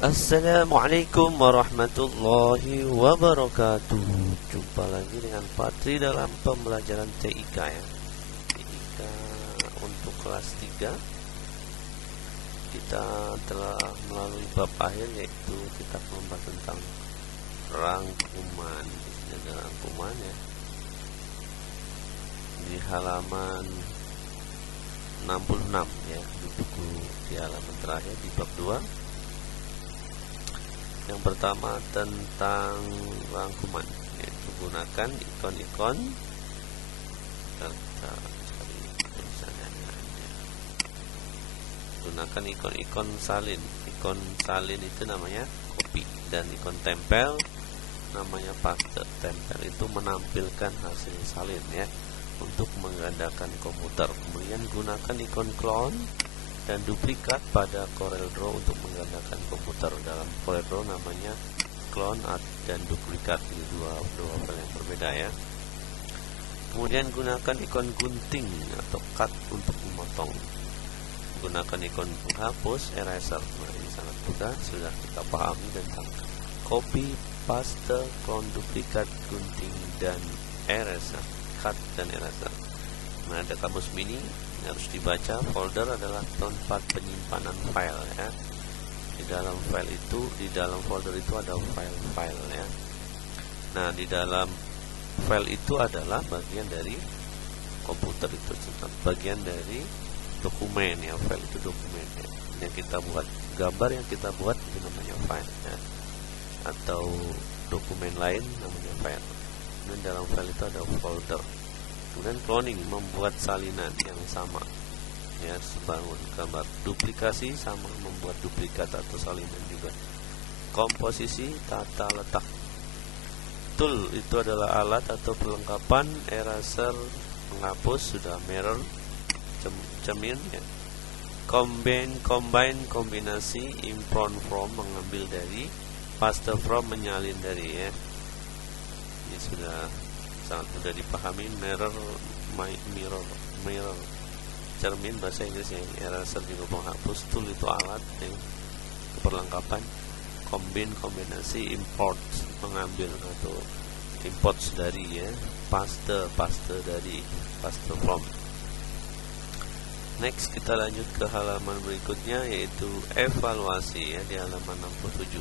Assalamualaikum warahmatullahi wabarakatuh. Jumpa lagi dengan Patri dalam pembelajaran TIK ya. TIK untuk kelas 3. Kita telah melalui bab akhir, yaitu kita membahas tentang rangkuman. Ini ada rangkuman ya. Di halaman 66 ya, di buku di halaman terakhir di bab 2. Yang pertama tentang rangkuman, yaitu gunakan ikon-ikon. Kita cari tulisannya aja. Gunakan ikon-ikon salin. Ikon salin itu namanya copy, dan ikon tempel namanya paste. Tempel itu menampilkan hasil salin ya, untuk menggandakan komputer. Kemudian gunakan ikon clone dan duplikat pada CorelDRAW untuk menggandakan komputer. Dalam CorelDRAW namanya clone dan duplikat, ini dua file yang berbeda ya. Kemudian gunakan ikon gunting atau cut untuk memotong. Gunakan ikon penghapus eraser. Nah, ini sangat mudah, sudah kita pahami tentang copy, paste, clone, duplikat, gunting, dan eraser. Cut dan eraser. Nah, ada kamus mini harus dibaca. Folder adalah tempat penyimpanan file ya. Di dalam folder itu ada file-file ya. Nah, di dalam file itu adalah bagian dari komputer, itu bagian dari dokumen ya. File itu dokumen ya. Yang kita buat, gambar yang kita buat itu namanya file ya. Atau dokumen lain namanya file. Dan dalam file itu ada folder. Kemudian cloning, membuat salinan yang sama ya, sebangun gambar. Duplikasi sama, membuat duplikat atau salinan juga. Komposisi, tata letak. Tool itu adalah alat atau perlengkapan. Eraser, menghapus, sudah. Mirror, cermin ya. Combine, kombinasi. Import from, mengambil dari. Paste from, menyalin dari ya. Ini sudah sangat mudah dipahami. Mirror, cermin bahasa Inggris ya. Eraser juga penghapus. Tool itu alat ya, perlengkapan. Kombinasi. Import, mengambil atau import dari ya. Paste dari, paste from. Next, kita lanjut ke halaman berikutnya, yaitu evaluasi ya, di halaman 67.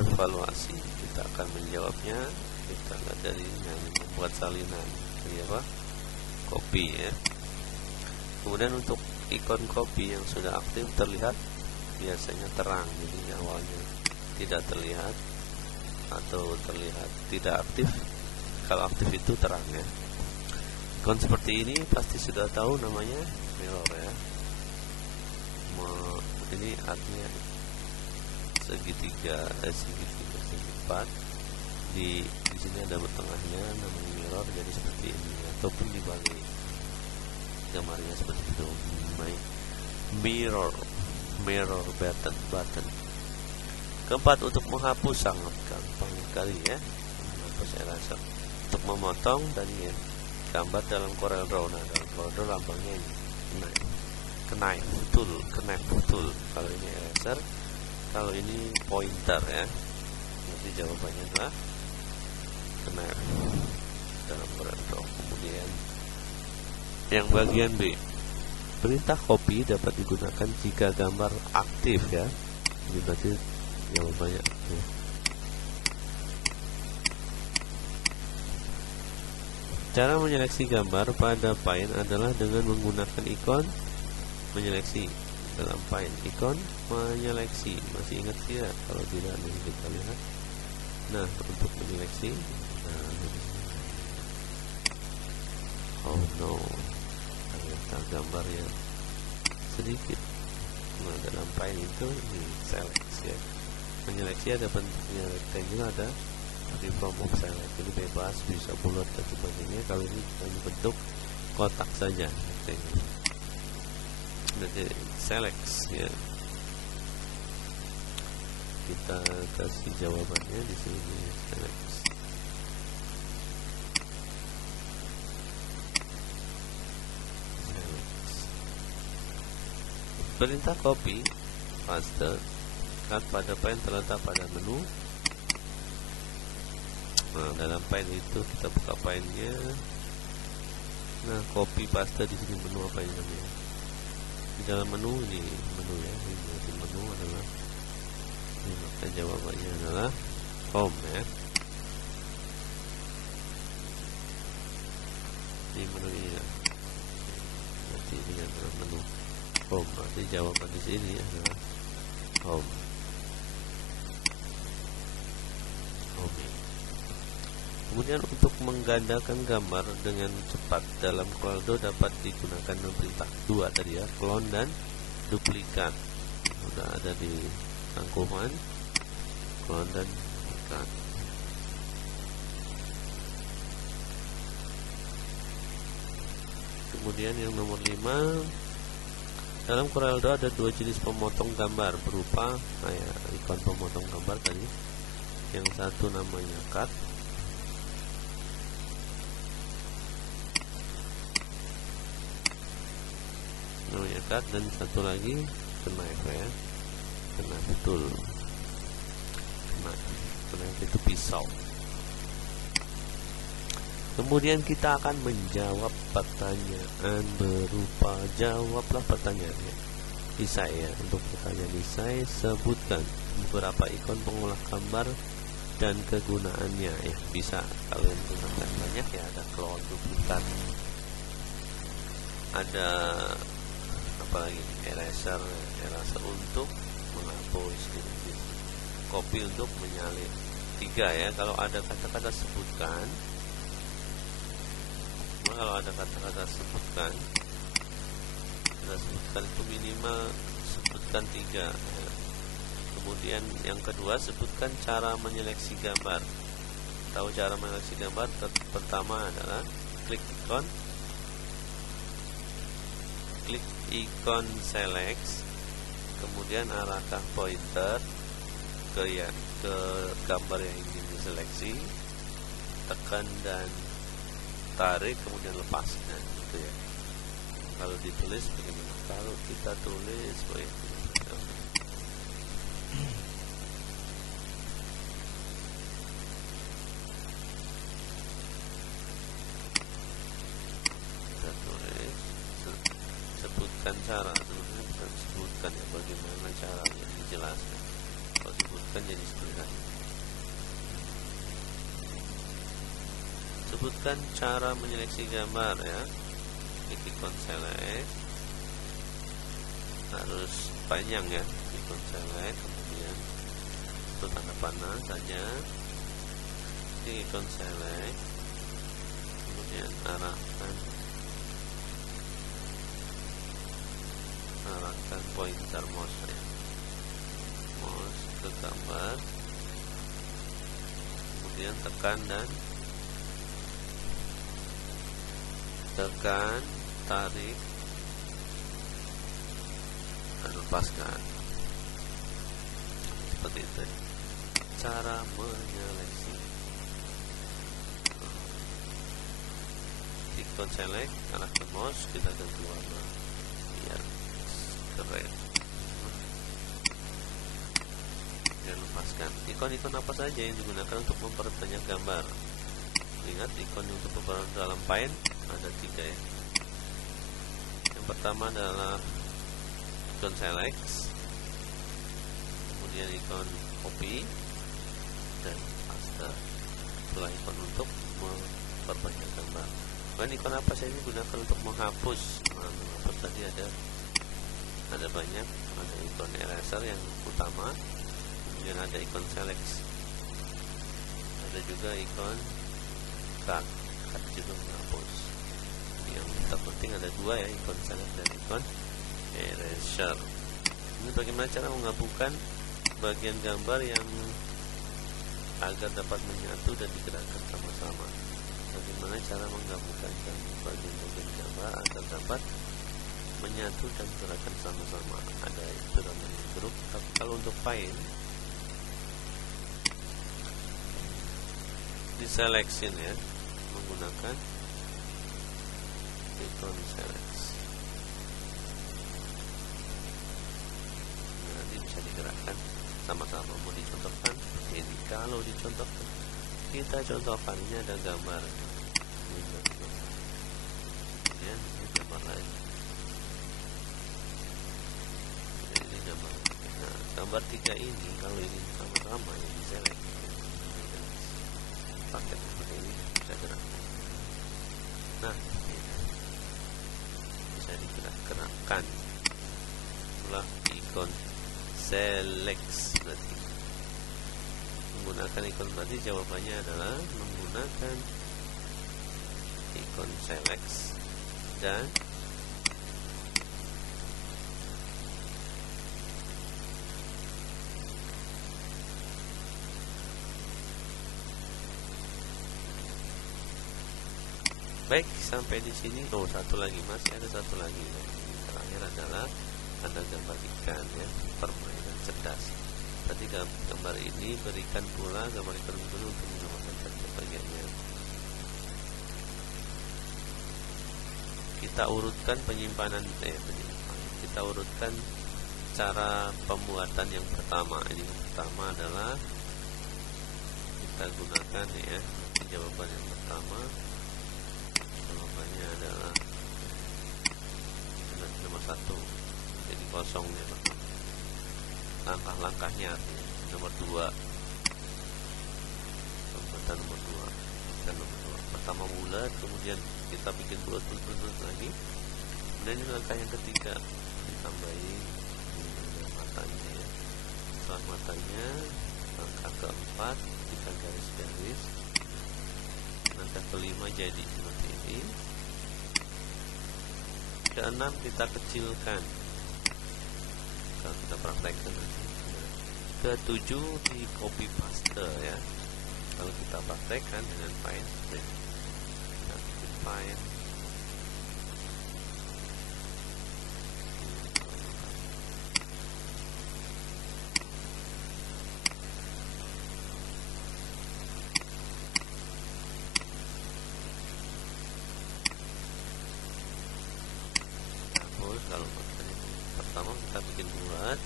Evaluasi, kita akan menjawabnya. Kita lihat dari yang membuat salinan ini apa? Copy ya. Kemudian untuk ikon copy yang sudah aktif terlihat biasanya terang, jadi awalnya tidak terlihat atau terlihat tidak aktif. Kalau aktif itu terang ya. Ikon seperti ini pasti sudah tahu, namanya mirror ya. Ini artinya segitiga, segi 4. Di sini ada tengahnya namanya mirror, jadi seperti ini, ataupun di balik gambarnya seperti itu. Mirror button. Keempat, untuk menghapus sangat gampang sekali ya, menghapus eraser. Untuk memotong tadi ya, gambar dalam CorelDRAW. Nah, dalam CorelDRAW lambangnya ini knife tool. Kalau ini eraser, kalau ini pointer ya. Nanti jawabannya adalah knife dalam CorelDRAW. Kemudian yang bagian B, perintah copy dapat digunakan jika gambar aktif ya. Ini berarti jawabannya aktif. Cara menyeleksi gambar pada Paint adalah dengan menggunakan ikon menyeleksi. Dalam Paint, ikon menyeleksi, masih ingat tidak? Kalau tidak, nanti kita lihat. Nah, untuk menyeleksi, oh no, ternyata gambarnya sedikit. Nah, dalam Paint itu ini select ya. Menyeleksi ada bentuknya rectangle, ada reform of select. Ini bebas, bisa bulat dan sebagainya. Kalau ini hanya bentuk kotak saja rectangle. Jadi select ya. Kita kasih jawabannya di sini, select. Perintah copy, paste, cut pada file terletak pada menu. Nah, dalam file itu kita buka filenya. Nah, copy paste di sini menu apa ini namanya? Di dalam menu ini menu ya. Ini menu adalah ini, maka jawabannya adalah home ya. Di menu ini ya. Nanti ini adalah menu home. Berarti jawaban di sini adalah home. Kemudian untuk menggandakan gambar dengan cepat dalam Coreldraw dapat digunakan perintah dua tadi ya, clone dan duplikat. Sudah ada di rangkuman clone dan duplikat. Kemudian yang nomor 5, dalam Coreldraw ada dua jenis pemotong gambar berupa ikon pemotong gambar tadi. Yang satu namanya cut, dan satu lagi knife ya, knife betul, knife itu pisau. Kemudian kita akan menjawab pertanyaan berupa jawablah pertanyaannya. Isai ya, untuk pertanyaan isai sebutkan beberapa ikon pengolah gambar dan kegunaannya ya. Bisa kalian gunakan banyak ya, ada clone, duplikat, ada apalagi eraser untuk menghapus gitu. Copy untuk menyalin. 3 ya, kalau ada kata-kata sebutkan. Kalau ada kata-kata sebutkan itu minimal sebutkan 3 ya. Kemudian yang kedua, sebutkan cara menyeleksi gambar. Tahu cara menyeleksi gambar? Pertama adalah klik ikon select, kemudian arahkan pointer ke gambar yang ingin diseleksi, tekan dan tarik, kemudian lepaskan gitu ya. Kalau ditulis bagaimana? Kalau kita tulis sebutkan cara, sebenarnya bukan sebutkan ya, bagaimana cara yang dijelaskan. Kalau sebutkan jadi sebenarnya sebutkan cara menyeleksi gambar ya. Klik ikon select, harus panjang ya, ikon select, kemudian itu tanda panah saja, klik ikon select, kemudian arahkan pointer mouse ya, mouse ke gambar, kemudian tekan tarik dan lepaskan. Seperti itu ya, cara menyeleksi. Ikon select, arahkan mouse, kita ganti warna biar keren. Dan lepaskan. Ikon-ikon apa saja yang digunakan untuk memperbanyak gambar? Ingat, ikon untuk pembaruan dalam Paint ada 3 ya. Yang pertama adalah ikon select, kemudian ikon copy dan paste. Setelah ikon untuk memperbanyak gambar. Dan ikon apa saja digunakan untuk menghapus? Menghapus tadi ada banyak, ada ikon eraser yang utama, kemudian ada ikon select, ada juga ikon cut juga menghapus. Yang terpenting ada 2 ya, ikon select dan ikon eraser. Ini bagaimana cara menggabungkan bagian gambar yang agar dapat menyatu dan digerakkan sama-sama. Bagaimana cara menggabungkan bagian-bagian gambar agar dapat menyatu dan digerakkan sama-sama. Ada itu namanya grup. Tapi kalau untuk Paint diselection ya, menggunakan ikon select. Nanti bisa digerakkan kita contohkan. Ini ada gambar, ya, ini gambar lain. Ini gambar. Nah, gambar 3 ini kalau ingin sama-sama ya diselect, paket seperti ini bisa gerakkan. Nah, bisa digerak-gerakkan. Itulah ikon select. Berarti menggunakan ikon, berarti jawabannya adalah menggunakan ikon select dan baik. Sampai di sini. Oh, satu lagi, masih ada satu lagi. Yang terakhir adalah ada gambar ikan, ya, permainan cerdas. Berarti gambar ini berikan pula gambar ikan dulu untuk menambahkan bagiannya. Kita urutkan penyimpanan, kita urutkan cara pembuatan yang pertama. Ini yang pertama adalah kita gunakan, ya, jawaban yang pertama. Jawabannya adalah nomor 1, jadi kosong, ya, Pak. Langkah-langkahnya nomor 2, pembuatan nomor 2. Pertama bulat, kemudian kita bikin bulat lagi. Kemudian ini langkah yang ketiga, ditambahin matanya, ya. Setelah matanya, langkah keempat kita garis-garis. Langkah kelima jadi seperti ini. Keenam kita kecilkan, kalau kita praktekkan nanti. Ketujuh di copy paste, ya, kalau kita praktekkan dengan file, ya. Kita bikin file, kalau pertama kita bikin bulat,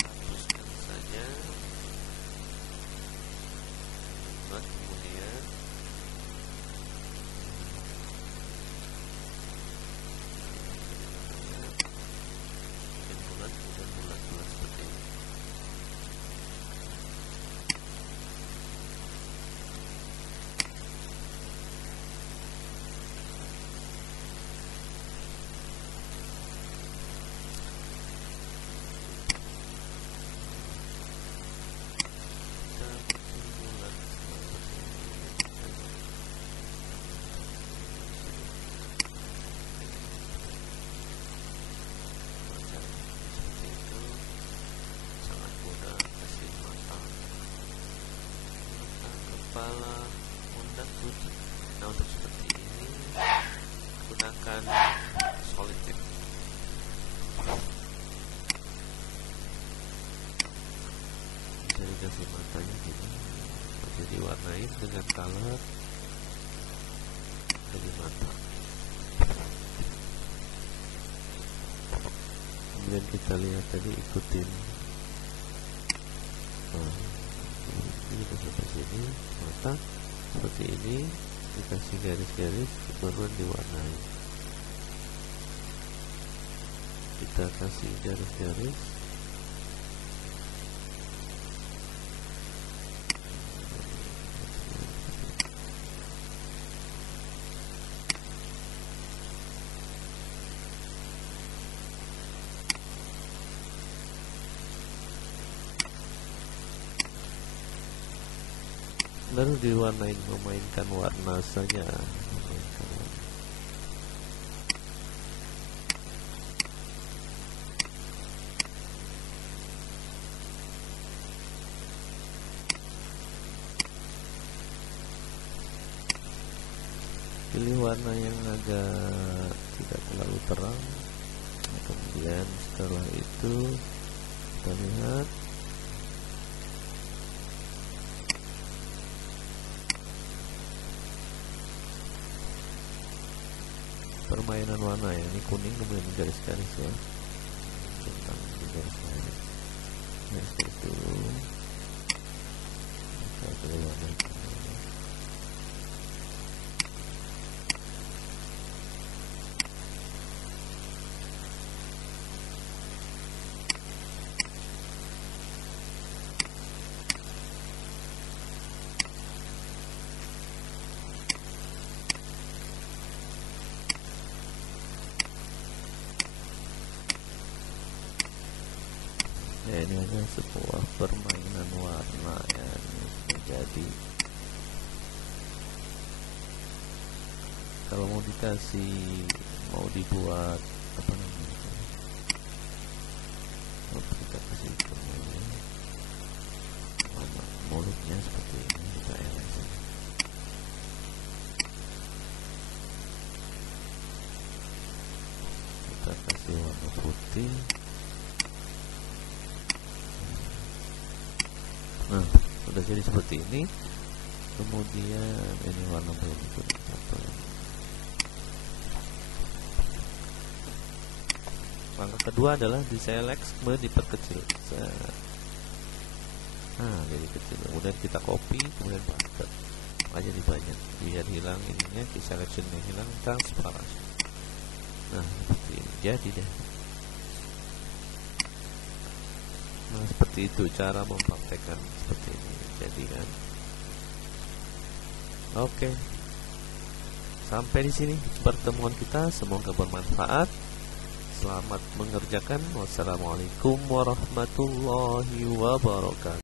hapuskan saja, buat kemudian bulat seperti ini. Kepala, pundak, lutut. Nah, untuk seperti ini gunakan solid shape. Bisa dikasih matanya gini, jadi warnain dengan color dari mata. Kemudian kita lihat tadi, ikutin. Ini sampai sini, mata seperti ini, dikasih garis-garis, baru diwarnai. Kita kasih garis-garis, baru diwarnain, memainkan warna saja. Pilih warna yang agak tidak terlalu terang. Nah, kemudian setelah itu kita lihat permainan warna ya. Ini kuning kemudian garis-garis ya, tentang garis-garis. Garis dulu. Kita pilih warna hitam. Ya, ini hanya sebuah permainan warna ya. Jadi kalau mau dibuat apa namanya, kita kasih warna mulutnya seperti ini, kita LS. Kita kasih warna putih. Nah, sudah jadi seperti ini. Kemudian ini warna belum ikut satu. Langkah kedua adalah di select, kemudian diperkecil. Nah, jadi kecil. Kemudian kita copy, kemudian paste. Jadi banyak. Biar hilang ininya, di selectionnya hilang, transparansi. Nah, seperti ini. Jadi deh. Nah, seperti itu cara mempraktekkan seperti ini. Jadi kan, oke. Sampai di sini pertemuan kita, semoga bermanfaat. Selamat mengerjakan. Wassalamualaikum warahmatullahi wabarakatuh.